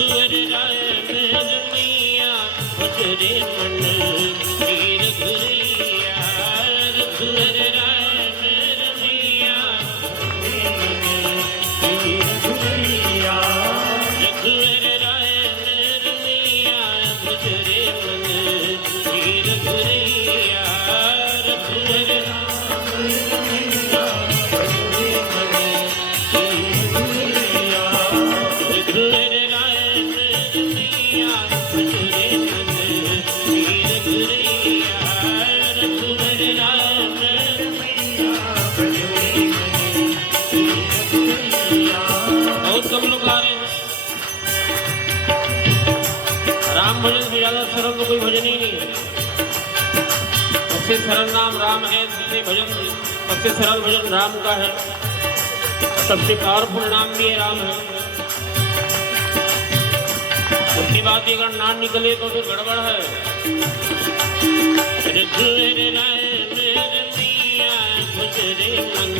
रघुवर राय मेर मैया बजरे मन की रघुरैया रघुवर राय मेर मैया रघुरैया रघुवर राय मेर मैया बजरे मन की रघुरैया रघुवर राम भजन से ज्यादा सरल तो कोई भजन ही नहीं है। सबसे सरल नाम राम है, सबसे भजन सबसे सरल भजन राम का है, सबसे पावरफुल नाम भी राम है। उसकी बात अगर नाम निकले तो फिर गड़बड़ है। रघुवर राय मेर मैया गुजरे मन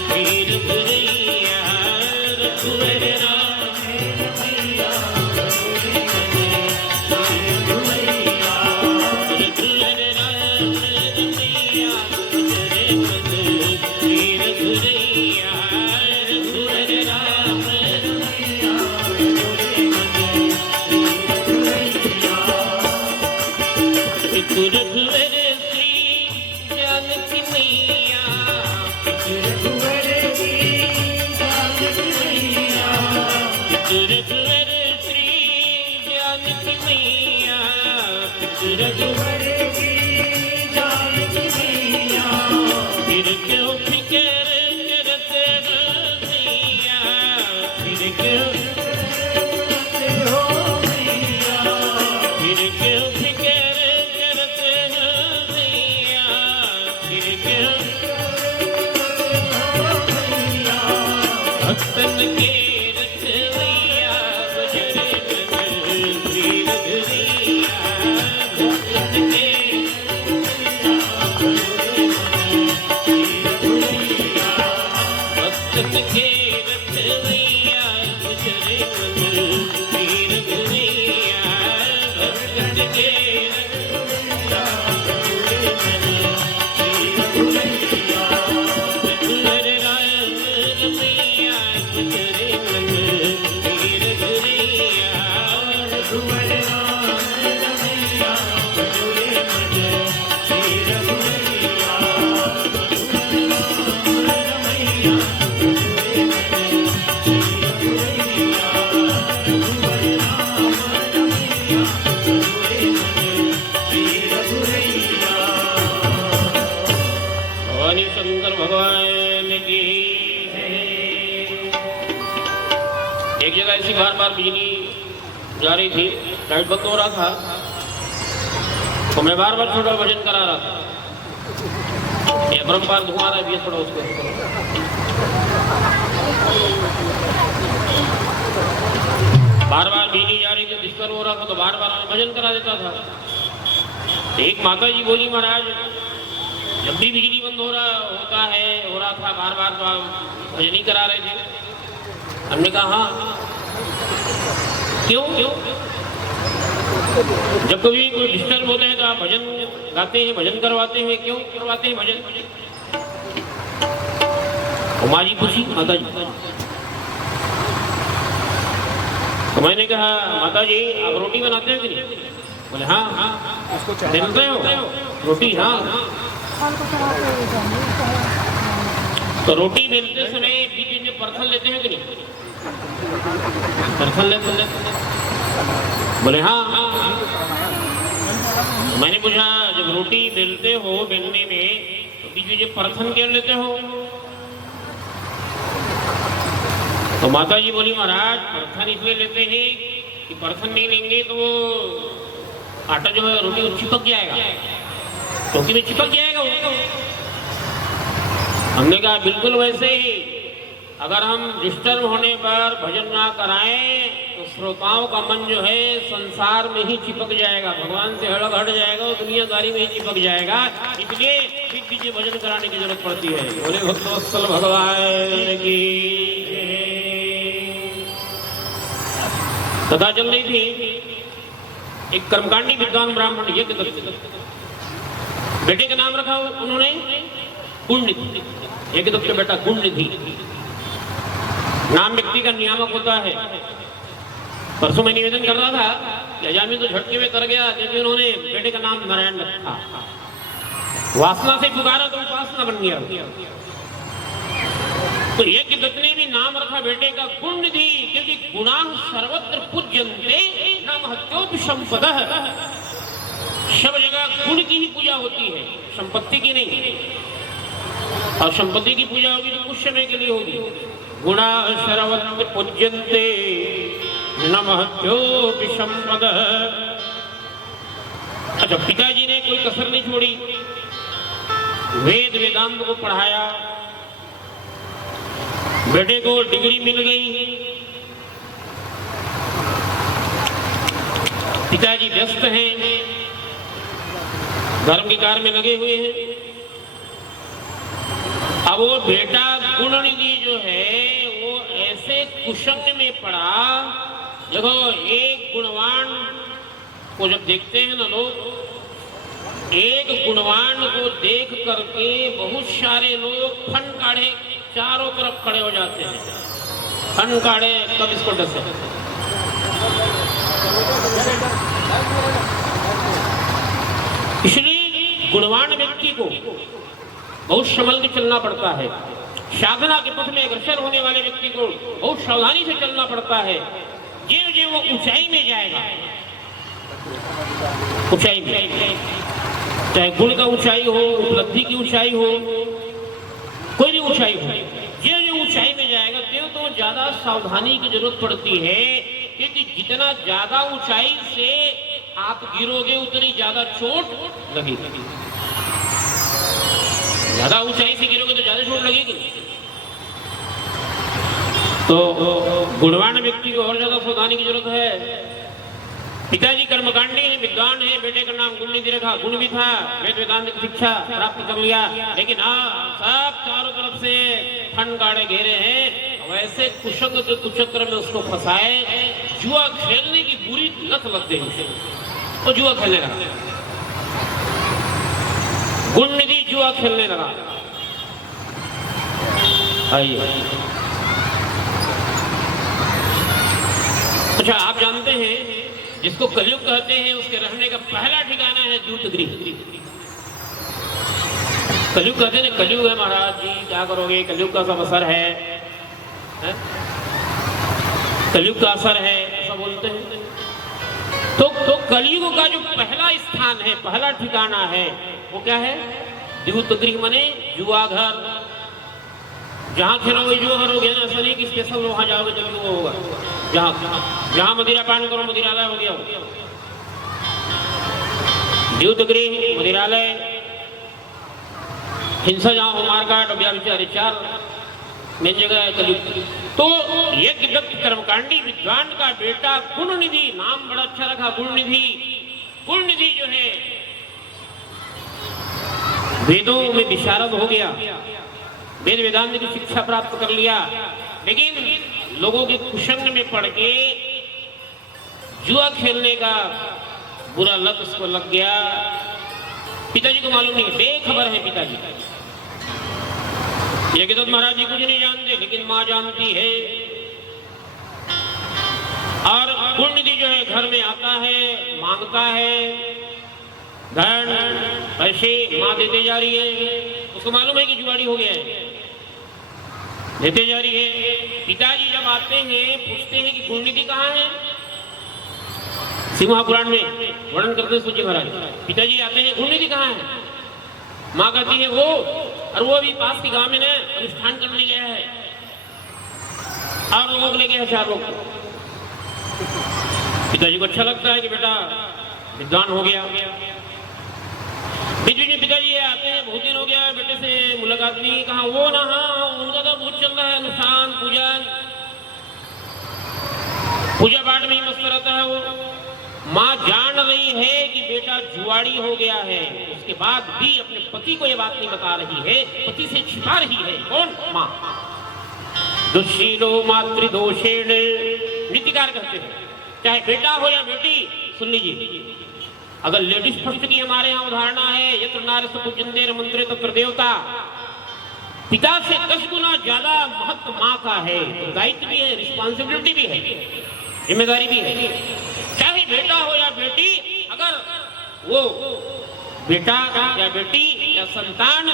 की रघुरैया रघुवर बिजली जा रही थी, लाइट बंद हो रहा था, तो मैं बार बार थोड़ा भजन करा रहा था। ये ब्रह्मपाल घुमा रहा है थोड़ा उसको। बार बार बिजली जा रही थी, डिस्टर्ब हो रहा था, तो बार बार मैं भजन करा देता था। एक माता जी बोली, महाराज जब भी बिजली बंद हो रहा था बार बार, तो आप भजन ही करा रहे थे। हमने कहा हाँ, क्यों क्यों? जब कभी कोई डिस्टर्ब होता है तो आप भजन गाते हैं, भजन करवाते हैं, क्यों करवाते हैं भजन? उमा जी पूछी माता जी, तो मैंने कहा माता जी आप रोटी बनाते हो कि नहीं? बोले हाँ हाँ। बेलते हो रोटी? हाँ। तो रोटी बेलते समय बीच में परथल लेते हो कि नहीं? परथल लेते? बोले हाँ हाँ। मैंने पूछा जब रोटी बेलते हो, बेलने में तो बीच में परथन क्यों लेते हो? तो माता जी बोली महाराज परथन इसलिए लेते हैं कि परथन नहीं लेंगे तो वो आटा जो है रोटी चिपक जाएगा, रोटी में चिपक जाएगा उसको। हमने कहा बिल्कुल वैसे ही अगर हम डिस्टर्ब होने पर भजन ना कराएं तो श्रोताओं का मन जो है संसार में ही चिपक जाएगा, भगवान से अलग हट जाएगा और दुनियादारी में ही चिपक जाएगा। इसलिए बीच बीच भजन कराने की जरूरत पड़ती है। बोले भक्तवत्सल भगवान की। कथा चल रही थी, एक कर्मकांडी विद्वान ब्राह्मण यज्ञदत्त, बेटे का नाम रखा उन्होंने गुणनिधि। यज्ञदत्त का बेटा गुणनिधि नाम व्यक्ति का नियामक होता है। परसों मैं निवेदन कर रहा था कि अजामिल तो झटके में कर गया, क्योंकि उन्होंने बेटे का नाम नारायण रखा। वासना से पुकारा तो उपासना बन गया। तो यज्ञदत्त ने भी नाम रखा बेटे का गुणनिधि, क्योंकि गुणा सर्वत्र पूज्यन्ते न महत्योपि संपदः। सब जगह गुण की ही पूजा होती है, संपत्ति की नहीं। और संपत्ति की पूजा होगी तो कुछ समय के लिए होगी। गुणा सर्वत्र पूज्यन्ते न महत्योपि संपदः। अच्छा, पिताजी ने कोई कसर नहीं छोड़ी, वेद वेदांत को पढ़ाया, बेटे को डिग्री मिल गई। पिताजी व्यस्त हैं, धर्म के कार्य में लगे हुए हैं। अब वो बेटा गुणनिधि जो है वो ऐसे कुशंग में पड़ा। देखो, एक गुणवान को जब देखते हैं ना लोग, एक गुणवान को देख करके बहुत सारे लोग फन काढ़े चारों तरफ खड़े हो जाते हैं। फन काढ़े कब इसको डसे। इसलिए गुणवान व्यक्ति को बहुत संभल के चलना पड़ता है। साधना के पथ में अग्रसर होने वाले व्यक्ति को बहुत सावधानी से चलना पड़ता है। जो जो वो ऊंचाई में जाएगा, ऊंचाई में, चाहे गुण का ऊंचाई हो, उपलब्धि की ऊंचाई हो, कोई भी ऊंचाई हो, जो जो ऊंचाई में जाएगा तो ज्यादा सावधानी की जरूरत पड़ती है। क्योंकि जितना ज्यादा ऊंचाई से आप गिरोगे उतनी ज्यादा चोट लगेगी। ज्यादा ऊंचाई से गिरोगे तो ज्यादा चोट लगेगी। तो गुणवान व्यक्ति को और ज्यादा सावधानी की जरूरत है। पिताजी कर्मकांडी है, विद्वान है, बेटे का नाम गुणनिधि रखा। गुण भी था, वेद वेदांत की शिक्षा प्राप्त कर लिया, लेकिन सब चारों तरफ से फन काढ़े घेरे हैं। वैसे कुशंग के कुचक्र में उसको फंसाए, जुआ खेलने की बुरी लत लग गई उसे। वो जुआ खेलने लगा, गुणनिधि जुआ खेलने लगा। आइए, अच्छा, आप जानते हैं जिसको कलयुग कहते हैं उसके रहने का पहला ठिकाना है द्यूतगृह। कलयुग कहते हैं, कलयुग है महाराज जी, क्या करोगे, कलयुग का सब असर है, कलयुग का असर है, ऐसा बोलते हैं। तो कलयुग का जो पहला स्थान है, पहला ठिकाना है, वो क्या है? द्यूतगृह मने जुआ घर। जहां खेलोगे जुआ करोगे ना, ऐसा नहीं कि स्पेशल वहां जाओगे जब जुआ होगा। जहां मदिरा पान करो, मदिरालय हो गया। द्यूतगृह, मदिरालय, हिंसा जहां हो, मारकाट, व्यभिचार, चार मेन जगह है कलयुग। तो यज्ञदत्त कर्मकांडी विद्वान का बेटा गुणनिधि, नाम बड़ा अच्छा रखा, गुणनिधि। गुणनिधि जो है वेदों में विशारद हो गया, वेद वेदांत की शिक्षा प्राप्त कर लिया, लेकिन लोगों के कुसंग में पड़ के जुआ खेलने का बुरा लत उसको लग गया। पिताजी को मालूम नहीं, बेखबर है पिताजी। यज्ञदत्त महाराज जी कुछ नहीं जानते, लेकिन माँ जानती है। और गुणनिधि जो है घर में आता है, मांगता है धन, पैसे, माँ देते जा रही है। उसको मालूम है कि जुआड़ी हो गया है, देते जा रही है। पिताजी जब आते हैं पूछते हैं कि गुणनिधि कहाँ है। सिंह पुराण में वर्णन करते हैं सूची महाराज। पिताजी आते हैं, गुणनिधि कहाँ है? माँ कहती है वो, और वो अभी पास के गांव में ना अनुष्ठान करने गया है, और लोगों को ले गया 4 लोग। पिताजी को अच्छा लगता है कि बेटा विद्वान हो गया। बीच में पिताजी आते हैं, बहुत दिन हो गया बेटे से मुलाकात नहीं, कहा वो ना, हाँ उनका तो बहुत चल रहा है अनुष्ठान, पूजा पाठ में ही मस्त रहता है वो। माँ जान रही है कि बेटा जुआड़ी हो गया है, उसके बाद भी अपने पति को ये बात नहीं बता रही है, पति से छिपा रही है। कौन? माँ। दुष्शीलो मातृदोषेण, नीतिकार कहते हैं, चाहे बेटा हो या बेटी। सुन लीजिए, अगर लेडीज फर्स्ट की हमारे यहाँ उदाहरणा है, यत्र नारस्य पूज्यन्ते मंत्रे तत्र देवता, पिता से 10 गुना ज्यादा महत्व माँ का है। तो दायित्व भी है, रिस्पॉन्सिबिलिटी भी है, जिम्मेदारी भी है। चाहे बेटा हो या बेटी, अगर वो बेटा या बेटी या संतान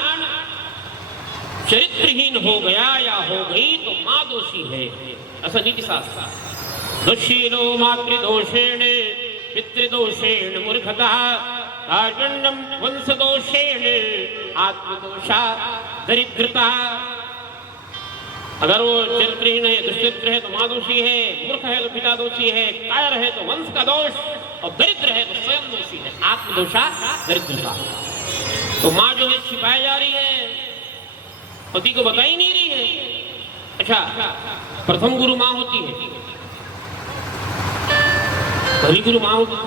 चरित्रहीन हो गया या हो गई तो माँ दोषी है। ऐसा नीति शास्त्र। दोषीनो मातृदोषेण पितृदोषेण मूर्खतः कार्पण्यम वंशदोषेण आत्मदोषा दरिद्रता। अगर वो चरित्रहीन है, दुष्चरित्र है तो माँ दोषी है, मूर्ख है तो पिता दोषी है, कायर है तो वंश का दोष, और दरिद्र है तो स्वयं दोषी है, आत्मदोषा दरिद्रता। तो माँ जो है छिपाई जा रही है, पति को बता ही नहीं रही है। अच्छा, प्रथम गुरु माँ होती है, पहली गुरु माँ होती है,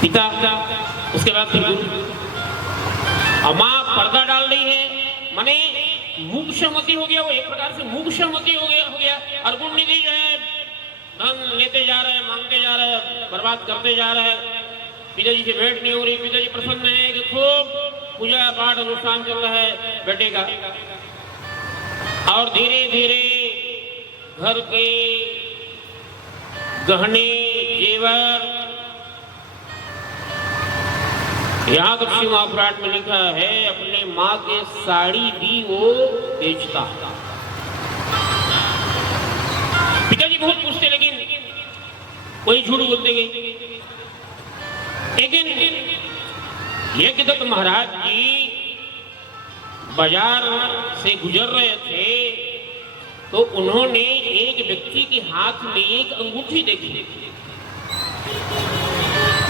पिता, उसके बाद फिर गुरु। और माँ पर्दा डाल रही है, माने मूक्षमती हो गया, वो एक प्रकार से मूक्षमती हो गया। और गुण निधि जो है धन लेते जा रहे हैं, मांगते जा रहे हैं, बर्बाद करते जा रहे हैं। पिताजी से भेंट नहीं हो रही, पिताजी प्रसन्न है कि खूब पूजा पाठ अनुष्ठान चल रहा है बेटे का। और धीरे धीरे घर के गहने जेवर, यहाँ तक श्री महापुराण में लिखा है अपने माँ के साड़ी भी वो बेचता। पिताजी बहुत पूछते, लेकिन कोई झूठ बोलते गए। एक दिन यज्ञदत्त महाराज जी बाजार से गुजर रहे थे, तो उन्होंने एक व्यक्ति के हाथ में एक अंगूठी देखी।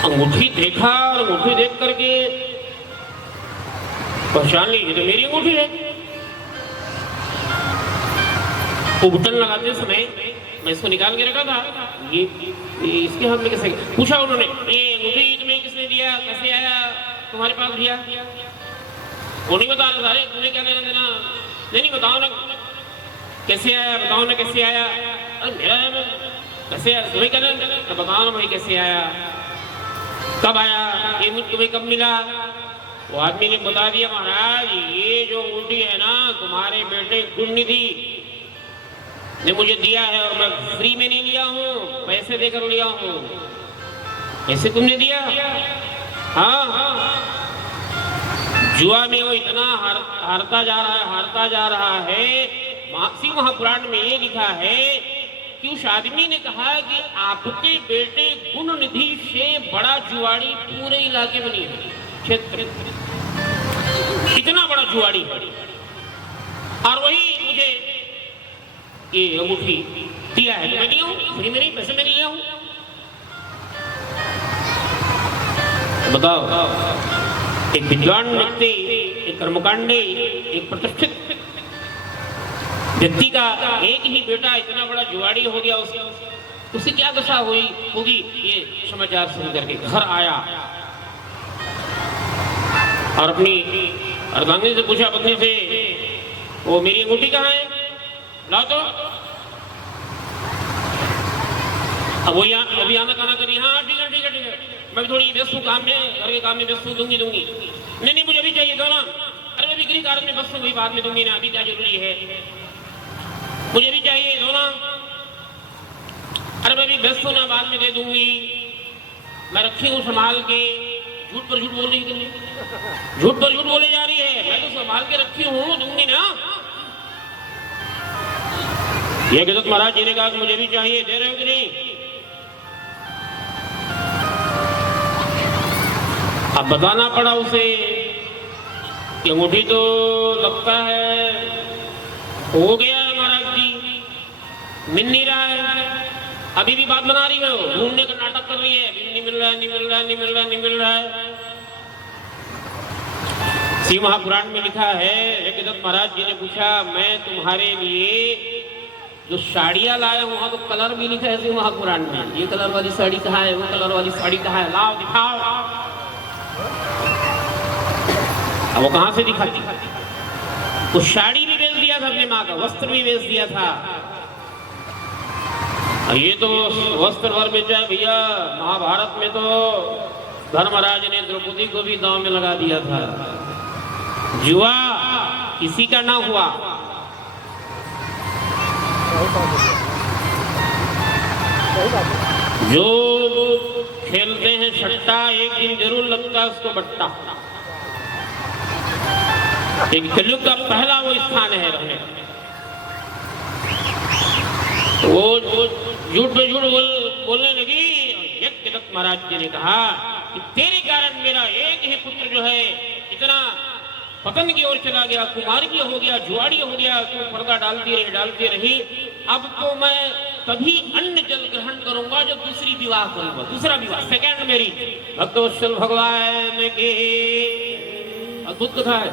अंगूठी देखा और अंगूठी देख करके पहचान ली, ये तो मेरी अंगूठी है। उबटन लगाते समय मैं इसको निकाल के रखा था, ये इसके हाथ में कैसे? पूछा उन्होंने, ये अंगूठी तुम्हें किसने दिया, कैसे आया तुम्हारे पास दिया? वो नहीं बता रहा, अरे तुम्हें क्या लेना देना? नहीं बताओ ना कैसे आया, बताओ ना कैसे आया। अरे मेरा कैसे आया, तुम्हें क्या लेना देना? तो बताओ ना भाई कैसे आया, कब आया, ये मुझे तुम्हें कब मिला? वो आदमी ने बता दिया, महाराज ये जो अंगूठी है ना, तुम्हारे बेटे गुणनिधि ने मुझे दिया है, और मैं फ्री में नहीं लिया हूँ, पैसे देकर लिया हूँ। ऐसे तुमने दिया? हाँ, जुआ में वो इतना हारता जा रहा है। श्री महापुराण में ये लिखा है कि उस आदमी ने कहा कि आपके बेटे गुणनिधि से बड़ा जुआड़ी पूरे इलाके में नहीं है, क्षेत्र इतना बड़ा जुआड़ी है। और वही मुझे ये अंगूठी दिया है, मैं लिया हूँ, फ्री में नहीं, पैसे में नहीं लिया हूँ। बताओ, एक विद्वान व्यक्ति, एक कर्मकांडी, एक प्रतिष्ठित व्यक्ति का एक ही बेटा इतना बड़ा जुआड़ी हो गया, उसकी क्या दशा होगी? ये समाचार सुन करके घर आया और अपनी अर्धांगिनी से पूछा, पत्नी से, वो मेरी अंगूठी कहाँ है, लाओ तो। अब वो अभी आना काना करी, हाँ ठीक है, मैं थोड़ी व्यस्त हूँ काम में, घर के काम में व्यस्त हूँ, दूंगी। नहीं मुझे अभी चाहिए, दो ना। अरे मैं भी गृह कार्य में व्यस्त हूँ, वही बाद में दूंगी ना, अभी क्या जरूरी है, मुझे भी चाहिए, दो ना। अरे मैं भी व्यस्त हूँ ना, बाद में दे दूंगी, मैं रखी हूँ संभाल के। झूठ पर झूठ बोल रही है, झूठ पर झूठ बोले जा रही है, मैं तो संभाल के रखी हूँ, दूंगी ना। यज्ञदत्त महाराज जी ने कहा मुझे भी चाहिए, दे रहे हो कि नहीं? अब बताना पड़ा उसे कि अंगूठी तो लगता है हो गया है महाराज जी, मिल नहीं रहा है। अभी भी बात बना रही है, ढूंढने का नाटक कर रही है, नहीं मिल रहा है। श्री महापुराण में लिखा है, यज्ञदत्त महाराज जी ने पूछा, मैं तुम्हारे लिए जो साड़ियाँ लाया हूँ, वहाँ तो कलर भी लिखा है श्री महापुराण में, ये कलर वाली साड़ी कहाँ है, वो कलर वाली साड़ी कहाँ है, लाओ दिखाओ। अब वो कहाँ से दिखाती? वो साड़ी भी बेच दिया था अपने माँ का, वस्त्र भी बेच दिया था। ये तो वस्त्र भर में चाहे भैया, महाभारत में तो धर्मराज ने द्रौपदी को भी दांव में लगा दिया था। जुआ किसी का ना हुआ। जो खेलते हैं सट्टा, एक दिन जरूर लगता है उसको बट्टा। एक कलयुग का पहला वो स्थान है रहने। वो झूठ पे झूठ बोलने लगी। यज्ञदत्त महाराज जी ने कहा कि तेरे कारण मेरा एक ही पुत्र जो है इतना पतन की ओर चला गया, कुमार्गी हो गया, जुआड़ी हो गया, तू पर्दा डालती रही। अब तो मैं तभी अन्न जल ग्रहण करूंगा जब दूसरी विवाह करूंगा, दूसरा विवाह, सेकंड मैरिज। भक्तवत्सल भगवान के अद्भुत कथा है।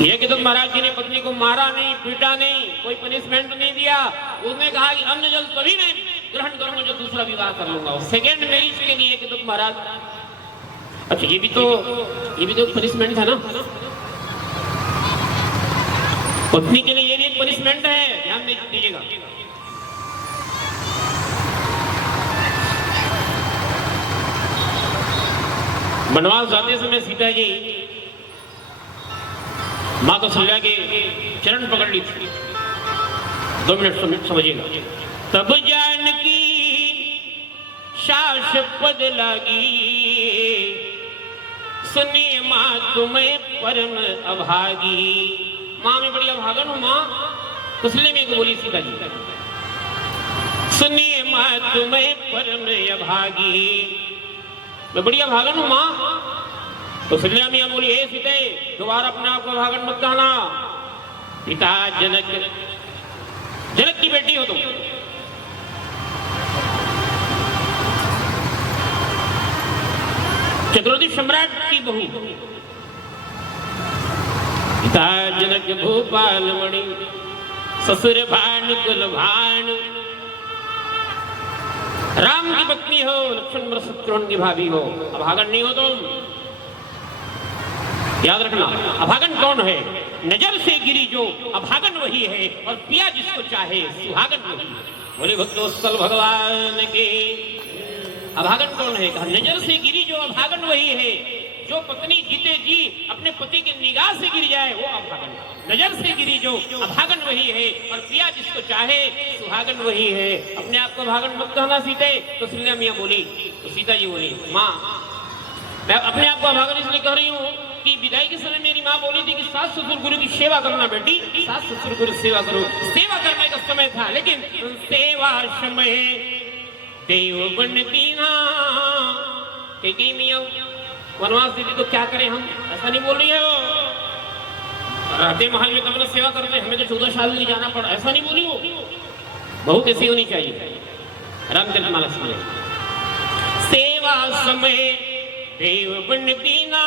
यज्ञदत्त महाराज जी ने पत्नी को मारा नहीं, पीटा नहीं, कोई पनिशमेंट नहीं दिया। उसने कहा कि अन्न जल तभी मैं ग्रहण करूंगा जब दूसरा विवाह कर लूंगा। सेकंड मैरिज के लिए यज्ञदत्त महाराज, अच्छा ये भी तो पनिशमेंट था ना, पत्नी के लिए ये भी एक पनिशमेंट है, ध्यान दीजिएगा। वनवास जाते समय सीता जी माँ कौशल्या के चरण पकड़ ली थी। 2 मिनट समझिएगा। तब जानकी सास पद लागी, सुने माँ तुम्हें परम अभागी। माँ में बड़ी अभागन हूँ माँ, कौशल्या में बोली सीता जी। सुनिए माँ तुम्हें परम अभागी, मैं बड़ी अभागन हूँ माँ। तो कौशल्या मियाँ बोली, हे सीते दोबारा अपने आप को अभागन मत कहना। पिता जनक की बेटी हो तुम। चतुर्दश सम्राट की बहू, पिता जनक भूपाल मणि, ससुर भानु कुल भानु, राम की पत्नी हो, लक्ष्मण शत्रुघ्न की भाभी हो, अभागन नहीं हो तुम। याद रखना, अभागन कौन है? नजर से गिरी जो अभागन वही है, और पिया जिसको चाहे सुहागन वही है। बोले भक्तवत्सल भगवान के। अभागन कौन है? कहा नजर से गिरी जो अभागन वही है। जो पत्नी जीते जी अपने पति की निगाह से गिर जाए वो अभागन। नजर से गिरी जो अभागन वही है, और पिया जिसको चाहे सुहागन वही है। अपने आप को अभागन मत कहना सीते। तो कौशल्या मियाँ बोली, तो सीता जी बोली, माँ मैं अपने आप को अभागन इसलिए कह रही हूँ कि विदाई के समय मेरी माँ बोली थी कि सास ससुर गुरु की सेवा करना बेटी, सास ससुर गुरु सेवा करो। सेवा करने का समय था, लेकिन सेवा समय देव बन दीना। कि मियाँ वनवास दीदी तो क्या करें हम, ऐसा नहीं बोल रही है वो। रहते महल में कब सेवा करते, हमें तो 14 साल नहीं जाना पड़ा, ऐसा नहीं बोली वो। बहुत ऐसी होनी चाहिए। रामचरितमानस में सेवा समय देव बन दीना,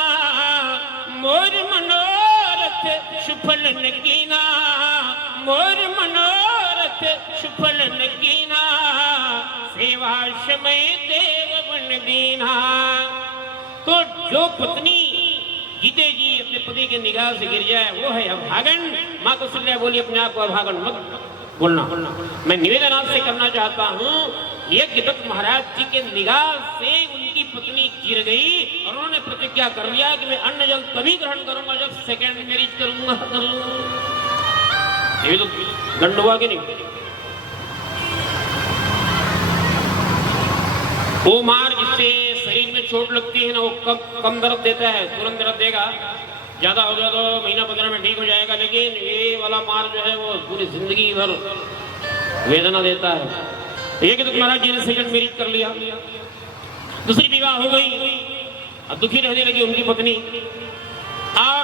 मोर मनोरथ सुफल न कीना, मोर मनोरथ सुफल न कीना, सेवा समय देव बन दीना। तो जो पत्नी जीते जी अपने पति के निगाह से गिर जाए वो है अभागन। माँ कौशल्या बोली, अपने आप को अभागन मत बोलना। मैं निवेदन आपसे करना चाहता हूँ, यज्ञदत्त महाराज जी के निगाह से उनकी पत्नी गिर गई और उन्होंने प्रतिज्ञा कर लिया कि मैं अन्न जल तभी ग्रहण करूंगा जब सेकंड मैरिज करूंगा। ये तो दंड हुआ कि नहीं? वो मार जिससे शरीर में चोट लगती है ना, वो कम दर्द देता है, तुरंत दर्द देगा। ज्यादा हो गया तो महीना 15 में ठीक हो जाएगा, लेकिन ये वाला मार जो है वो पूरी जिंदगी भर वेदना देता है। एक तो महाराज जी ने सेकंड मैरिज कर लिया, दूसरी विवाह हो गई, अब दुखी रहने लगी उनकी पत्नी। और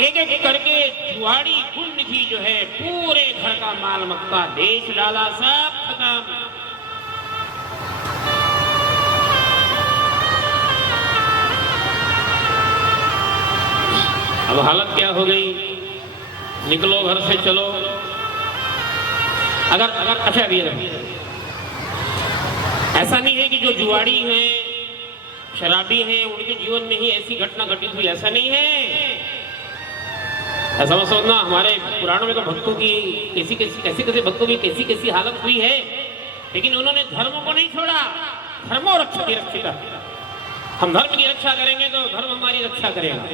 एक एक करके जुआड़ी कुलनिधि जो है पूरे घर का माल मक्का बेच डाला, सब खत्म। अब हालत क्या हो गई? निकलो घर से, चलो। अगर अच्छा भी ऐसा नहीं है कि जो जुआड़ी हैं, शराबी हैं, उनके जीवन में ही ऐसी घटना घटित हुई, ऐसा नहीं है। ऐसा मत समझना, हमारे पुराणों में तो भक्तों की कैसी भक्तों की कैसी हालत हुई है, लेकिन उन्होंने धर्म को नहीं छोड़ा। धर्मो रक्षा की रक्षिता, हम धर्म की रक्षा करेंगे तो धर्म हमारी रक्षा करेगा।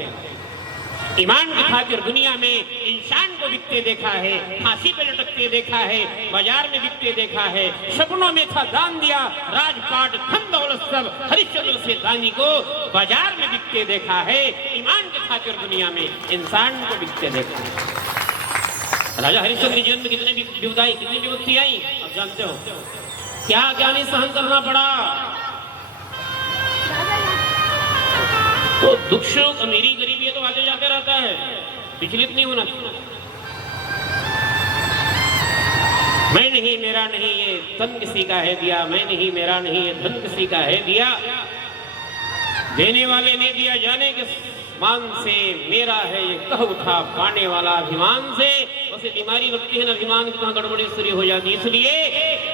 ईमान की खातिर दुनिया में इंसान को बिकते देखा है, फांसी पे लटकते देखा है, बाजार में बिकते देखा है, सपनों में था दान दिया, राजपाट धन दौलत सब हरिश्चंद्र से दानी को बाजार में बिकते देखा है। ईमान की खातिर दुनिया में इंसान को बिकते देखा है। राजा हरिश्चंद्र के जीवन में कितने विपदाएं, कितनी विपत्ति आई आप जानते हो, क्या क्या नहीं सहन करना पड़ा। तो दुख सुख अमीरी गरीबी ये तो आते जाते रहता है, विचलित नहीं होना चाहिए। मैं नहीं मेरा नहीं ये तन किसी का है दिया, मैं नहीं मेरा नहीं ये धन किसी का है दिया, देने वाले ने दिया जाने के मान से, मेरा है ये कह उठा पाने वाला अभिमान से। वैसे बीमारी लगती है ना अभिमान की, कहाँ गड़बड़ी शुरू हो जाती है। इसलिए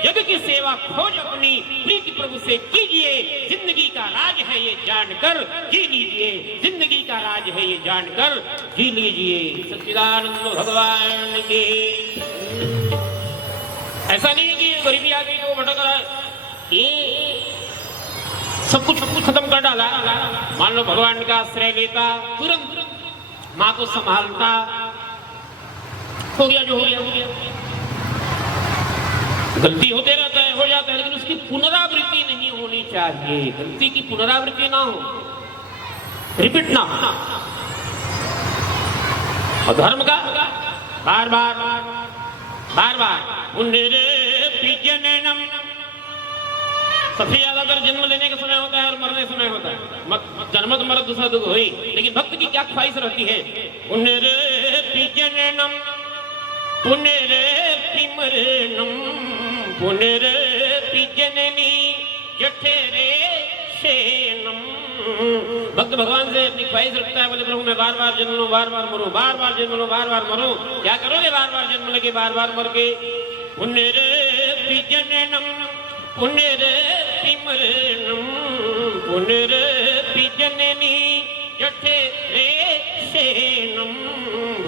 जग की सेवा खोज अपनी प्रीति प्रभु से कीजिए, जिंदगी का राज है ये जानकर जी लीजिए, जिंदगी का राज है ये जानकर जी लीजिए। सच्चिदानंद भगवान के ऐसा नहीं है कि गरीबी आ गई तो भटक रहा है, ये सब कुछ खत्म कर डाला। मान लो भगवान का आश्रय लेता, तुरंत माँ को संभालता, हो गया जो हो गया। गलती होते रहता है, हो जाता है, लेकिन उसकी पुनरावृत्ति नहीं होनी चाहिए। गलती की पुनरावृत्ति ना हो, रिपीट ना हो। और धर्म का बार बार सबसे ज्यादातर जन्म लेने का समय होता है और मरने समय होता है। जन्म तो मरद दूसरा दुख हुई, लेकिन भक्त की क्या ख्वाहिश रहती है, भक्त भगवान से अपनी ख्वाहिश रखता है, बोले प्रभु मैं बार बार जन्म लूं, बार बार मरूं, बार बार जन्म लूं, बार बार मरूं। क्या करोगे बार बार जन्म लेके, बार बार मर के?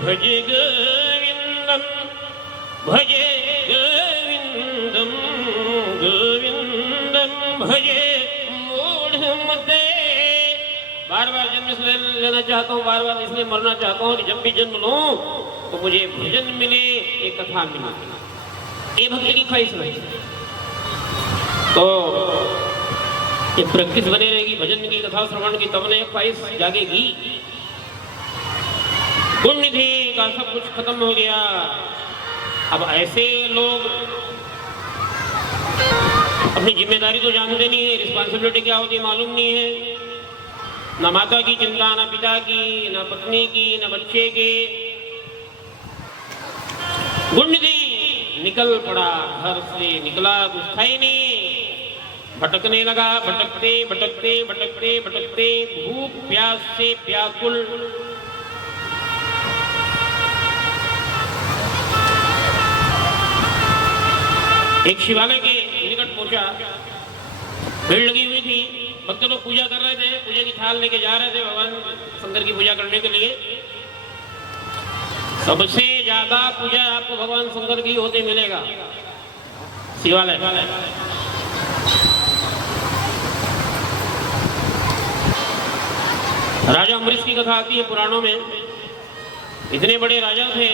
भजे गोविंदम भजे गोविंदम गोविंदम भजे मूढ़मते। बार बार जन्म इसलिए लेना चाहता हूँ, बार बार इसलिए मरना चाहता हूँ कि जब भी जन्म लूं तो मुझे भजन मिले, एक कथा मिले। ये भक्ति की ख्वाहिश है। तो ये प्रैक्टिस बने रहेगी भजन की, कथा श्रवण की, तब ने ख्वाहिश जागेगी। पुण्यनिधि का सब कुछ खत्म हो गया। अब ऐसे लोग अपनी जिम्मेदारी तो जानते नहीं है, रिस्पॉन्सिबिलिटी क्या होती है मालूम नहीं है। न माता की चिंता, न पिता की, न पत्नी की, न बच्चे के। पुण्यनिधि निकल पड़ा, घर से निकला कुछ था ही नहीं, भटकने लगा। भटकते भटकते भटकते भटकते भूख प्यास से व्याकुल एक शिवालय के निकट पहुंचा। भीड़ लगी हुई थी, भक्त लोग पूजा कर रहे थे, पूजा की थाल लेके जा रहे थे भगवान शंकर की पूजा करने के लिए। सबसे ज्यादा पूजा आपको भगवान शंकर की होते मिलेगा शिवालय। राजा अम्बरीश की कथा आती है पुराणों में। इतने बड़े राजा थे,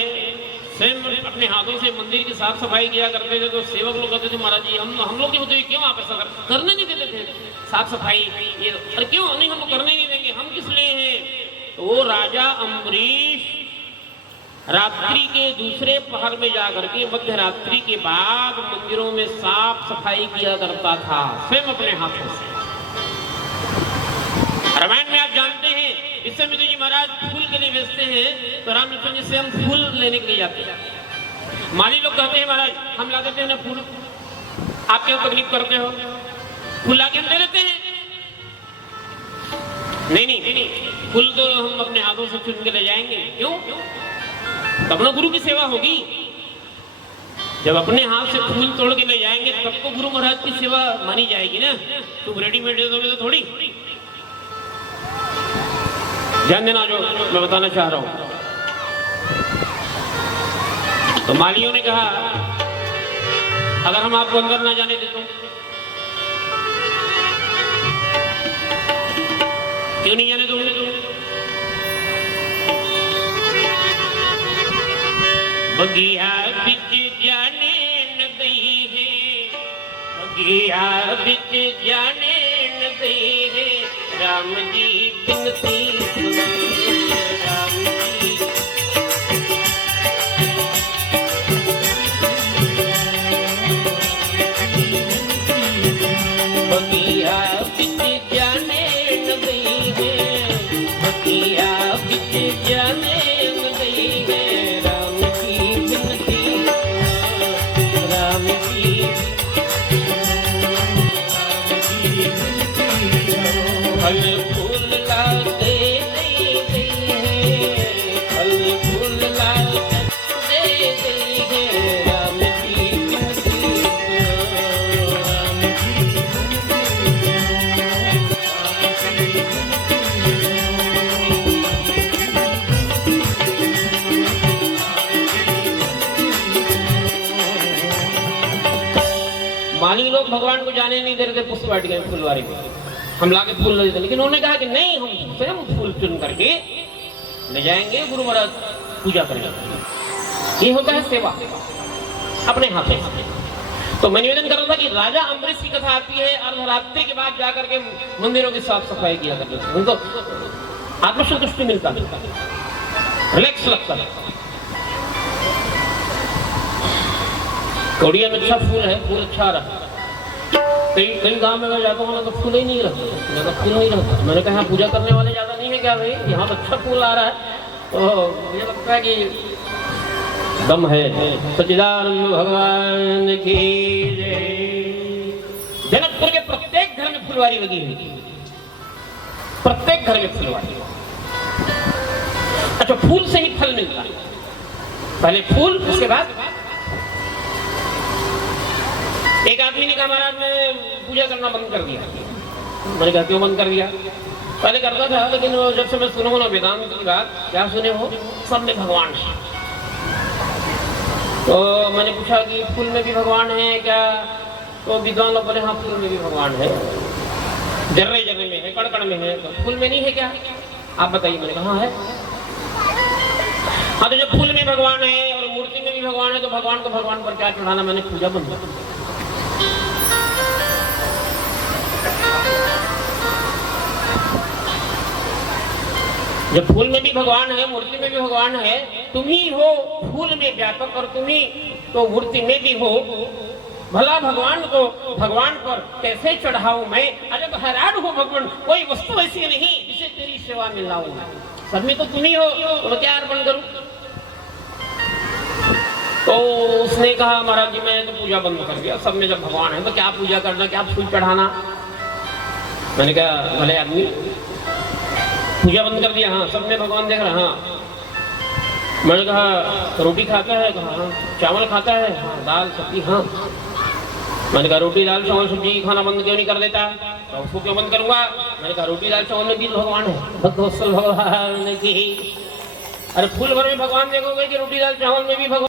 स्वयं अपने हाथों से मंदिर की साफ सफाई किया करते थे। तो सेवक लोग कहते थे महाराज जी हम लोग के होते हुए क्यों आप ऐसा करने नहीं देते थे साफ सफाई, ये अरे क्यों नहीं, हम करने नहीं देंगे, हम किस लिए हैं? तो वो राजा अम्बरीश रात्रि के दूसरे पहर में जाकर के मध्य रात्रि के बाद मंदिरों में साफ सफाई किया करता था स्वयं अपने हाथों से। रामायण में आप जानते हैं इस समय तो जी महाराज फूल के लिए बेचते हैं, तो राम लक्ष्मण जी से हम फूल लेने के लिए जाते हैं। माली लोग कहते हैं महाराज हम ला देते हैं ना फूल, आप क्यों तकलीफ करते हो, फूल लाके हम दे देते हैं। नहीं, फूल तो हम अपने हाथों से चुन के ले जाएंगे। क्यों? तब ना गुरु की सेवा होगी। जब अपने हाथ से फूल तोड़ के ले जाएंगे तब तो गुरु महाराज की सेवा मानी जाएगी ना। तुम रेडीमेड दे दोगे तो थोड़ी। ध्यान देना जो मैं बताना चाह रहा हूं। तो मालियों ने कहा अगर हम आपको अंदर ना जाने देते क्यों नहीं जाने दोगे? बगिया बिच जाने न दई है, बगिया बिच जाने न दई है, राम जी बिनती सुनो राम जी। बगिया बिच जाने न दई है, बगिया बिच जाने न दई है, राम जी बिनती सुनो राम जी। फल फूल लाते दे गई है, फल फूल लाते दे गई है, राम जी बिनती सुनो राम जी। माली लोग भगवान को जाने नहीं दे रहे थे पुष्प वाटिका में, फुलवारी में हम लाके फूल ले देते, लेकिन उन्होंने कहा कि नहीं, हम स्वयं फूल चुन करके ले जाएंगे, गुरु महाराज पूजा करेंगे। ये होता है सेवा अपने हाथों से। तो मैं निवेदन कर रहा था कि राजा अम्बरीश की कथा आती है, अर्धरात्रि के बाद जाकर के मंदिरों की साफ सफाई किया करते थे, उनको आत्मसंतुष्टि मिलता है, रिलैक्स लगता है। कौड़िया में अच्छा फूल है, फूल अच्छा रहा। कई गांव में मैं जाता हूँ ना तो फूल ही नहीं रहता, ज्यादा फूल नहीं रहता। मैंने कहा पूजा करने वाले ज्यादा नहीं है क्या भाई, यहाँ तो अच्छा फूल आ रहा है। तो मुझे लगता है कि दम है। सच्चिदानंद भगवान की जय। जनकपुर के प्रत्येक घर में फुलवारी लगी हुई थी, प्रत्येक घर में फुलवारी। अच्छा, फूल से ही फल मिलता है, पहले फूल उसके बाद। एक आदमी ने कहा महाराज मैं पूजा करना बंद कर दिया। मैंने कहा क्यों बंद कर दिया? पहले करता था, लेकिन जब से मैं सुना हूं ना वेदांत की बात, क्या सुने हो, सब में भगवान है। तो मैंने पूछा कि फूल में भी भगवान है क्या? तो विद्वान लोग बोले हाँ फूल में भी भगवान है, जर्रे जर्रे में है, कण कण में है, तो फूल में नहीं है क्या? आप बताइए। मैंने कहा हाँ है। हाँ, तो जब फूल में भगवान है और मूर्ति में भी भगवान है तो भगवान को भगवान पर क्या चढ़ाना? मैंने पूजा बंद कर दी। जब फूल में भी भगवान है, मूर्ति में भी भगवान है, तुम ही हो फूल में व्यापक और तुम ही तो मूर्ति में भी हो। भला भगवान को भगवान पर कैसे चढ़ाऊं मैं? अरे हैरान हो भगवान, कोई वस्तु ऐसी नहीं जिसे तेरी सेवा में लाऊं, सब में तो तुम ही हो, तो क्या अर्पण करूं? तो उसने कहा महाराज जी मैं तो पूजा बंद कर दिया, सब में जब भगवान है तो क्या पूजा करना, क्या फूल चढ़ाना? मैंने कहा भले आदमी, पूजा बंद कर दिया? हाँ, सब में भगवान देख रहा। हाँ। मैंने कहा रोटी खाता है? कहा हाँ। चावल खाता है? हाँ। दाल सब्जी? हाँ। मैंने कहा रोटी दाल चावल सब्जी खाना बंद क्यों नहीं कर देता? तो उसको क्यों बंद करूंगा? मैंने कहा रोटी दाल चावल में भी भगवान है, भगवान की। अरे फूल भर में भगवान देखोगे कि रोटी दाल चावल में भी भगवान?